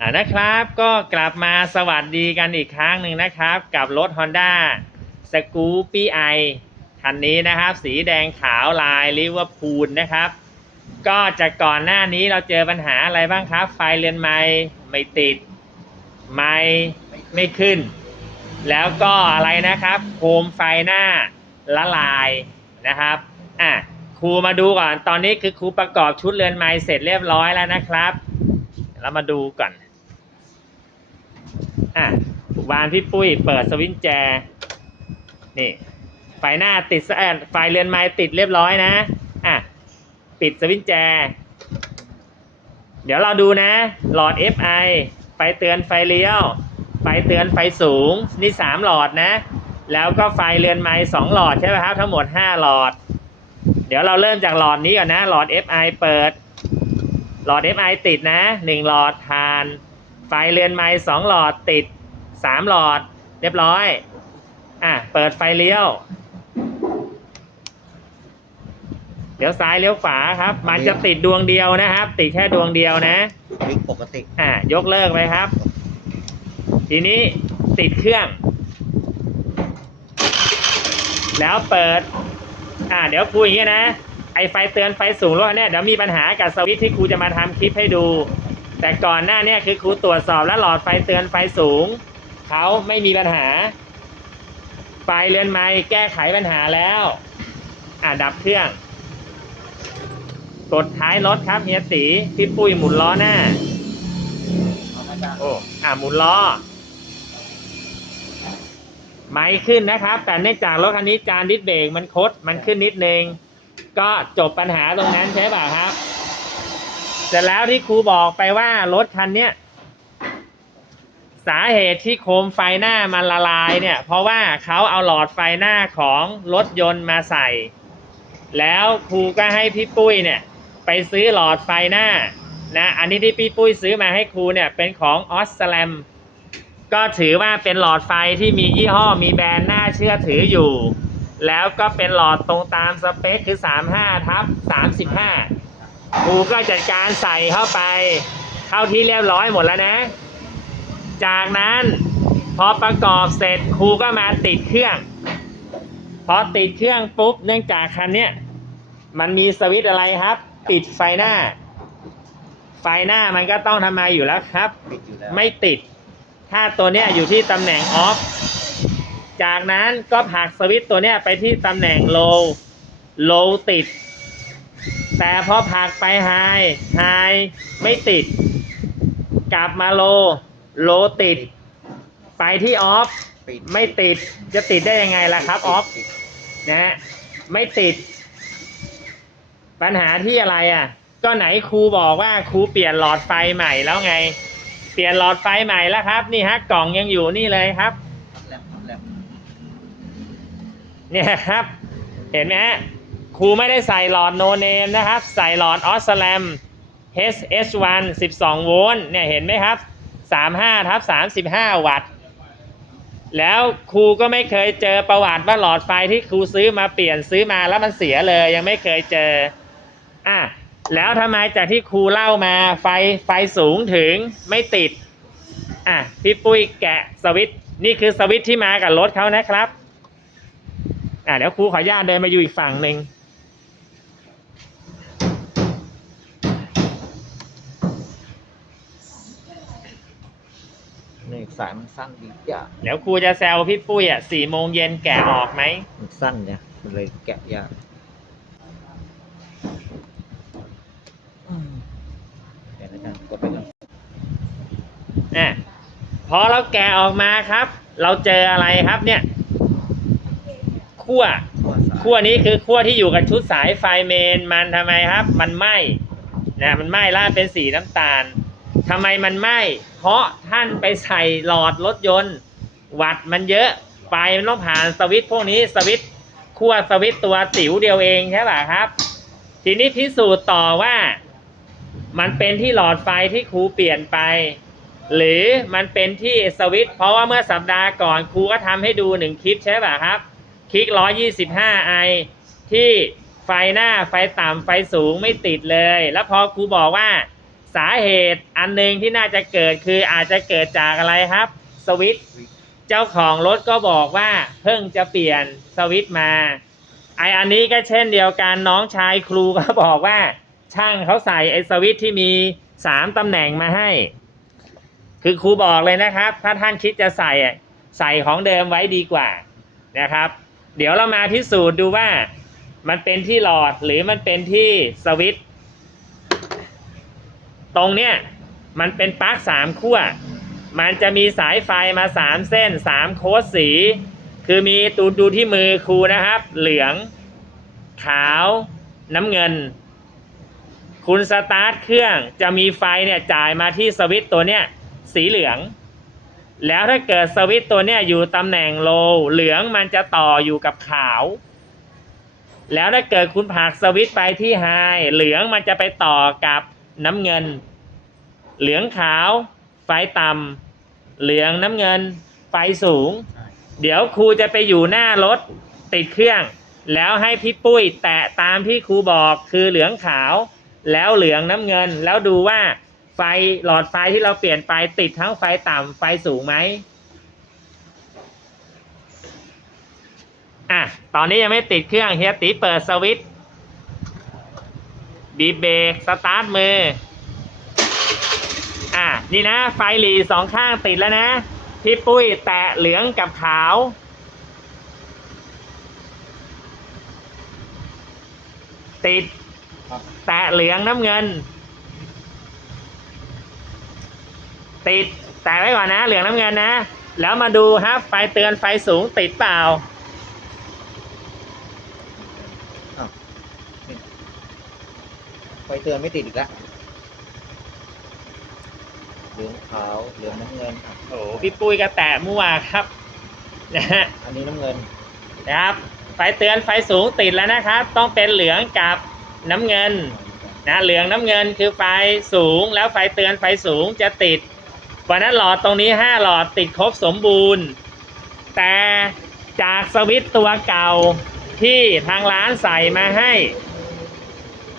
อ่านะครับก็กลับมาสวัสดีกันอีกครั้งหนึ่งนะครับ กับรถ Honda s c o o p y i คันนี้นะครับ สีแดงขาวลายลิเวอร์พูลนะครับ ก็จากก่อนหน้านี้เราเจอปัญหาอะไรบ้างครับ ไฟเรือนไม้ไม่ติด ไม่ไม่ขึ้น แล้วก็อะไรนะครับ โคมไฟหน้าละลายนะครับอะครูมาดูก่อนตอนนี้คือครูประกอบชุดเรือนไม้เสร็จเรียบร้อยแล้วนะครับ เรามาดูก่อนอะวานพี่ปุ้ยเปิดสวิตช์แจ นี่ ไฟหน้าติดไฟเรือนไม้ติดเรียบร้อยนะ อะ ปิดสวิตช์แจ เดี๋ยวเราดูนะ หลอด FI ไฟเตือนไฟเลี้ยว ไฟเตือนไฟสูง นี่สามหลอดนะ แล้วก็ไฟเรือนไม้สองหลอดใช่ไหมครับ ทั้งหมดห้าหลอด เดี๋ยวเราเริ่มจากหลอดนี้ก่อนนะ หลอด FI เปิด หลอด FI ติดนะหนึ่งหลอดทาน ไฟเรือนไม้สองหลอดติดสามหลอด เรียบร้อย อะ เปิดไฟเลี้ยวเลี้ยวซ้ายเลี้ยวขวาครับ มันจะติดดวงเดียวนะครับ ติดแค่ดวงเดียวนะวิ่งปกติ อ่ายกเลิกไปครับ ทีนี้ติดเครื่อง แล้วเปิด อ่าเดี๋ยวครูอย่างเงี้ยนะ ไอไฟเตือนไฟสูงรถเนี่ยเดี๋ยวมีปัญหากับสวิตช์ที่ครูจะมาทำคลิปให้ดู แต่ก่อนหน้าเนี่ยคือครูตรวจสอบแล้วหลอดไฟเตือนไฟสูงเขาไม่มีปัญหา ไฟเรือนไม้แก้ไขปัญหาแล้วอ่าดับเครื่อง กดท้ายรถครับเฮียตีพี่ปุ้ยหมุนล้อหน้าโอ้อ่าหมุนล้อไม่ขึ้นนะครับ แต่เนื่องจากรถคันนี้จานดิสเบรกมันคดมันขึ้นนิดนึง ก็จบปัญหาตรงนั้นใช่ป่ะครับ เสร็จแล้วที่ครูบอกไปว่ารถคันเนี้ยสาเหตุที่โคมไฟหน้ามันละลายเนี่ย เพราะว่าเขาเอาหลอดไฟหน้าของรถยนต์มาใส่ แล้วครูก็ให้พี่ปุ้ยเนี่ย ไปซื้อหลอดไฟหน้านะอันนี้ที่พี่ปุ้ยซื้อมาให้ครูเนี่ยเป็นของออสแลมก็ถือว่าเป็นหลอดไฟที่มียี่ห้อมีแบรนด์น่าเชื่อถืออยู่ แล้วก็เป็นหลอดตรงตามสเปคคือ 35ทับ35ครูก็จัดการใส่เข้าไป เข้าที่เรียบร้อยหมดแล้วนะ จากนั้นพอประกอบเสร็จครูก็มาติดเครื่อง พอติดเครื่องปุ๊บเนื่องจากคันเนี้ยมันมีสวิตช์อะไรครับปิดไฟหน้า ไฟหน้ามันก็ต้องทำไมอยู่แล้วครับปิดอยู่แล้วไม่ติด ถ้าตัวเนี้ยอยู่ที่ตำแหน่งออฟ จากนั้นก็ผลักสวิตตัวเนี้ยไปที่ตำแหน่งโลโลติด แต่พอผลักไปไฮไฮไม่ติด กลับมาโลโลติด ไปที่ออฟไม่ติดจะติดได้ยังไงล่ะครับออฟนะฮะไม่ติด ปัญหาที่อะไรอะ ก็ไหนครูบอกว่าครูเปลี่ยนหลอดไฟใหม่แล้วไง เปลี่ยนหลอดไฟใหม่แล้วครับ นี่ฮะกล่องยังอยู่นี่เลยครับแลบ เนี่ยครับ เห็นไหมฮะครูไม่ได้ใส่หลอดโนเนมนะครับ ใส่หลอดออสแลม HS1 12 โวลต์เนี่ยเห็นไหมครับ 35ทับ35 วัตต์ แล้วครูก็ไม่เคยเจอประวัติว่าหลอดไฟที่ครูซื้อมาเปลี่ยนซื้อมาแล้วมันเสียเลยยังไม่เคยเจออะแล้วทำไมจากที่ครูเล่ามาไฟไฟสูงถึงไม่ติดอะพี่ปุ้ยแกะสวิตนี่คือสวิตที่มากับรถเขานะครับ อะเดี๋ยวครูขออนุญาตเดินมาอยู่อีกฝั่งหนึ่งนี่สายมันสั้นดีจ้ะเดี๋ยวครูจะแซวพี่ปุ้ยอะสี่โมงเย็นแกะออกไหมมันสั้นเนี่ยมันเลยแกะยากอืมเดี๋ยวนะจ๊ะกดไปแล้วอะพอเราแกะออกมาครับ เราเจออะไรครับเนี่ย ขั้วขั้วสายขั้วนี้คือขั้วที่อยู่กับชุดสายไฟเมนมันทำไมครับ มันไหม้นะมันไหม้แล้วเป็นสีน้ำตาลทำไมมันไหม้เพราะท่านไปใส่หลอดรถยนต์ วัดมันเยอะไฟมันต้องผ่านสวิตช์พวกนี้สวิตช์ขั้วสวิตช์ตัวจิ๋วเดียวเองใช่ป่ะครับ ทีนี้พิสูจน์ต่อว่า มันเป็นที่หลอดไฟที่ครูเปลี่ยนไป หรือมันเป็นที่สวิตช์เพราะว่าเมื่อสัปดาห์ก่อนครูก็ทำให้ดูหนึ่งคลิปใช่ป่ะครับ คลิก 125ไอที่ไฟหน้าไฟต่ำไฟสูงไม่ติดเลย แล้วพอครูบอกว่าสาเหตุอันหนึ่งที่น่าจะเกิดคืออาจจะเกิดจากอะไรครับ สวิตช์เจ้าของรถก็บอกว่าเพิ่งจะเปลี่ยนสวิตช์มาไออันนี้ก็เช่นเดียวกันน้องชายครูก็บอกว่า ช่างเขาใส่ไอสวิตช์ที่มีสามตำแหน่งมาให้ คือครูบอกเลยนะครับ ถ้าท่านคิดจะใส่ใส่ของเดิมไว้ดีกว่านะครับ เดี๋ยวเรามาพิสูจน์ดูว่ามันเป็นที่หลอดหรือมันเป็นที่สวิตช์ตรงเนี้ยมันเป็นปลั๊กสามขั้ว มันจะมีสายไฟมาสามเส้นสามโค้ดสี คือมีตูดูที่มือครูนะครับ เหลือง ขาวน้ำเงิน คุณสตาร์ทเครื่องจะมีไฟเนี่ยจ่ายมาที่สวิตช์ตัวเนี้ยสีเหลือง แล้วถ้าเกิดสวิตตัวเนี้ยอยู่ตำแหน่งโลเหลืองมันจะต่ออยู่กับขาว แล้วถ้าเกิดคุณผักสวิตไปที่ไฮเหลืองมันจะไปต่อกับน้ำเงิน เหลืองขาว ไฟต่ำเหลืองน้ำเงิน ไฟสูง เดี๋ยวครูจะไปอยู่หน้ารถติดเครื่อง แล้วให้พี่ปุ้ยแตะตามที่ครูบอกคือเหลืองขาว แล้วเหลืองน้ำเงินแล้วดูว่า ฟหลอดไฟที่เราเปลี่ยนไปติดทั้งไฟต่ำไฟสูงไหมอะ ตอนนี้ยังไม่ติดเครื่องเฮียตีเปิดสวิตช์บีบเบรกสตาร์ทมือ อะ นี่นะ ไฟหลีสองข้างติดแล้วนะ พี่ปุ้ยแตะเหลืองกับขาว ติด แตะเหลืองน้ำเงิน ติดแตะไว้ก่อนนะ เหลืองน้ำเงินนะ แล้วมาดูครับไฟเตือนไฟสูงติดเปล่าอ้าวนี่ไฟเตือนไม่ติดอีกแล้วเหลืองขาวเหลืองน้ำเงินอะโอ้โหพี่ปุ้ยก็แตะมั่วครับนะฮะอันนี้น้ำเงิน นะครับ ไฟเตือนไฟสูงติดแล้วนะครับ ต้องเป็นเหลืองกับน้ำเงินนะเหลืองน้ำเงินคือไฟสูงแล้วไฟเตือนไฟสูงจะติด วันนั้นหลอดตรงนี้ 5 หลอดติดครบสมบูรณ์ แต่จากสวิตตัวเก่าที่ทางร้านใส่มาให้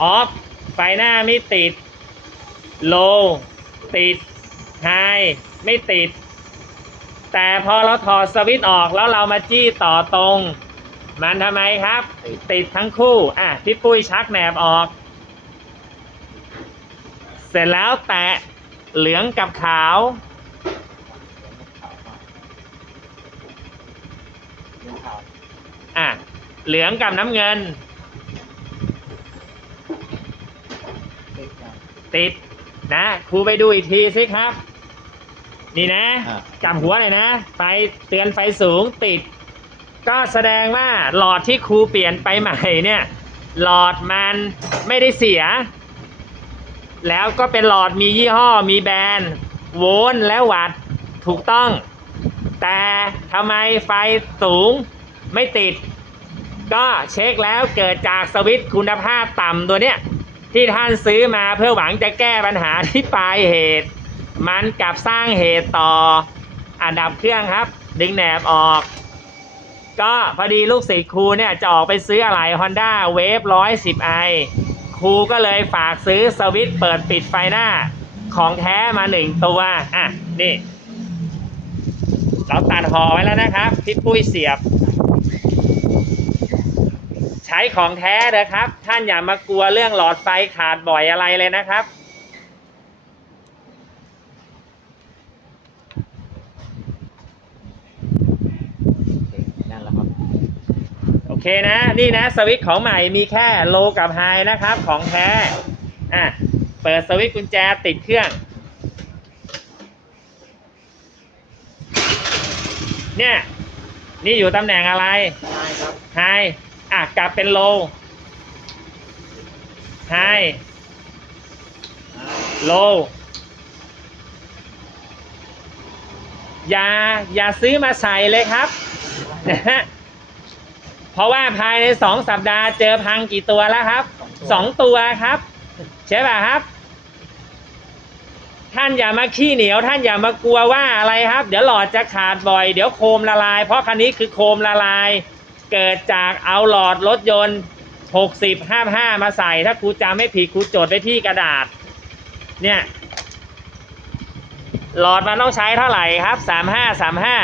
ออฟไฟหน้าไม่ติดโลติดไฮไม่ติด แต่พอเราถอดสวิตออกแล้วเรามาจี้ต่อตรง มันทำไมครับ ติดทั้งคู่ อะพี่ปุ้ยชักแหนบออก เสร็จแล้วแตะ เหลืองกับขาวเหลืองขาว อะ เหลืองกับน้ำเงินติดนะติดนะครูไปดูอีกทีสิครับ นี่นะอะกำหัวเลยนะ ไฟเตือนไฟสูงติด ก็แสดงว่าหลอดที่ครูเปลี่ยนไปใหม่เนี่ย หลอดมันไม่ได้เสีย แล้วก็เป็นหลอดมียี่ห้อมีแบรนด์ โวลต์และวัตต์ถูกต้อง แต่ทำไมไฟสูงไม่ติด ก็เช็คแล้วเกิดจากสวิตช์คุณภาพต่ำตัวเนี้ยที่ท่านซื้อมาเพื่อหวังจะแก้ปัญหาที่ปลายเหตุ มันกลับสร้างเหตุต่ออันดับเครื่องครับ ดึงแหนบออก ก็พอดีลูกศิษย์ครูเนี่ยจะออกไปซื้ออะไร Honda Wave 110 i ครูก็เลยฝากซื้อสวิตช์เปิดปิดไฟหน้าของแท้มาหนึ่งตัวอะนี่เราตัดห่อไว้แล้วนะครับพี่ปุ้ยเสียบ ใช้ของแท้นะครับ ท่านอย่ามากลัวเรื่องหลอดไฟขาดบ่อยอะไรเลยนะครับ โอเคนั่นแหละครับ โอ เคนะนี่นะสวิตช์ของใหม่มีแค่โลกับไฮนะครับของแท้อะเปิดสวิตช์กุญแจติดเครื่อง เนี่ย นี่อยู่ตำแหน่งอะไรใช่ครับไฮอะกลับเป็นโลไฮโลอย่าอย่าซื้อมาใส่เลยครับนะฮะ เพราะว่าภายในสองสัปดาห์เจอพังกี่ตัวแล้วครับสองตัวครับ ใช่ป่ะครับ ท่านอย่ามาขี้เหนียว ท่านอย่ามากลัวว่าอะไรครับ เดี๋ยวหลอดจะขาดบ่อย เดี๋ยวโคมละลาย เพราะคันนี้คือโคมละลาย เกิดจากเอาหลอดรถยนต์60 55มาใส่ ถ้าครูจำไม่ผิดครูจดไว้ที่กระดาษ เนี่ย หลอดมันต้องใช้เท่าไหร่ครับสามห้าสามห้า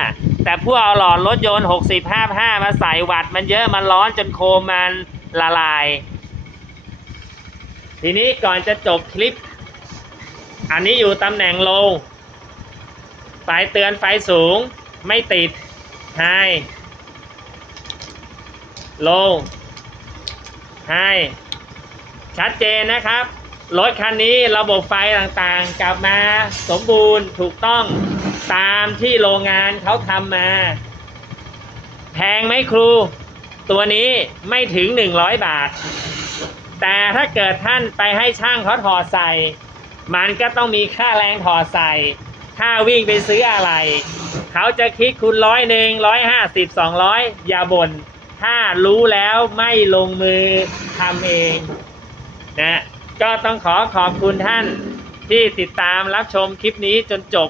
แต่พวกเอาหลอดรถยนต์หกสิบห้าห้ามาใส่วัดมันเยอะมันร้อนจนโคมมันละลาย ทีนี้ก่อนจะจบคลิป อันนี้อยู่ตำแหน่งโลสายเตือนไฟสูงไม่ติดไฮโลไฮชัดเจนนะครับ รถคันนี้ระบบไฟต่างๆ กลับมาสมบูรณ์ถูกต้อง ตามที่โรงงานเขาทำมา แพงไหมครู ตัวนี้ไม่ถึง100บาท แต่ถ้าเกิดท่านไปให้ช่างเขาถอดใส่ มันก็ต้องมีค่าแรงถอดใส่ ค่าวิ่งไปซื้ออะไร เขาจะคิดคุณร้อยหนึ่งร้อยห้าสิบสองร้อยอย่าบน่นถ้ารู้แล้วไม่ลงมือทำเองนะก็ต้องขอขอบคุณท่านที่ติดตามรับชมคลิปนี้จนจบ